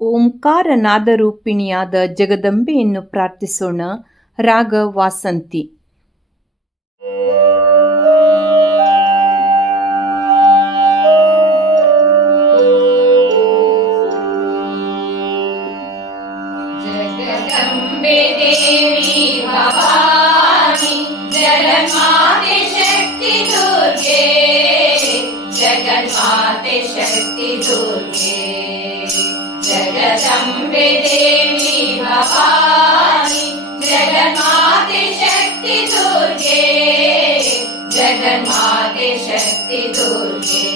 ಓಂಕಾರನಾದರೂಪಿಣಿಯಾದ ಜಗದಂಬೆಯನ್ನು ಪ್ರಾರ್ಥಿಸೋಣ. ರಾಗ ವಾಸಂತಿ. जगदम्बे देवी भवानी जगन्माते शक्ति दुर्गे, जगन्माते शक्ति दुर्गे। जगदम्बे देवी भवानी जगन्माते शक्ति दुर्गे, जगन्माते शक्ति दुर्गे।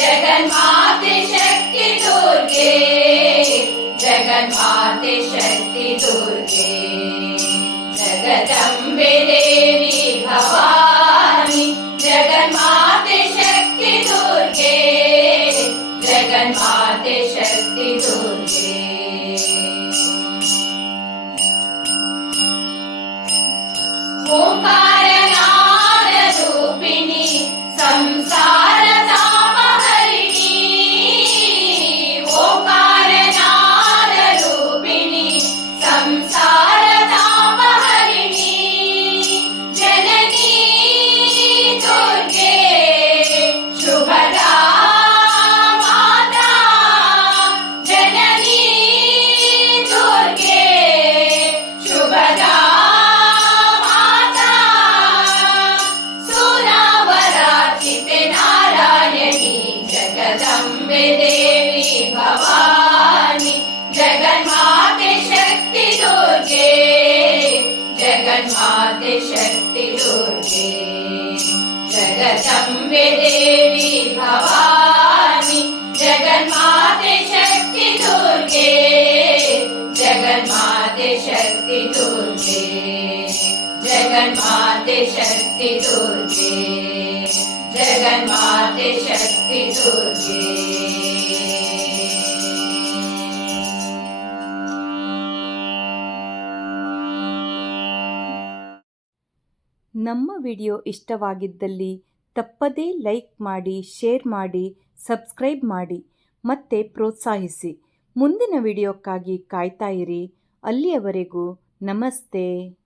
जगन्माते शक्ति दुर्गे, जगन्माते शक्ति दुर्गे। जगदम्बे देवी भवानी जगन्माते शक्ति दुर्गे, जगन्माते शक्ति दुर्गे। ओंकारनादरूपिणी संसार जगदम्बे देवी भवानी जगन्माते शक्ति दुर्गे, जगन्माते शक्ति दुर्गे। जगदम्बे देवी भवानी जगन्माते शक्ति दुर्गे, जगन्माते शक्ति दुर्गे, जगन्माते शक्ति दुर्गे, जगन्माते शक्ति दुर्गे। ನಮ್ಮ ವಿಡಿಯೋ ಇಷ್ಟವಾಗಿದ್ದಲ್ಲಿ ತಪ್ಪದೇ ಲೈಕ್ ಮಾಡಿ, ಶೇರ್ ಮಾಡಿ, ಸಬ್ಸ್ಕ್ರೈಬ್ ಮಾಡಿ ಮತ್ತೆ ಪ್ರೋತ್ಸಾಹಿಸಿ. ಮುಂದಿನ ವಿಡಿಯೋಕ್ಕಾಗಿ ಕಾಯ್ತಾ ಇರಿ. ಅಲ್ಲಿಯವರೆಗೂ ನಮಸ್ತೆ.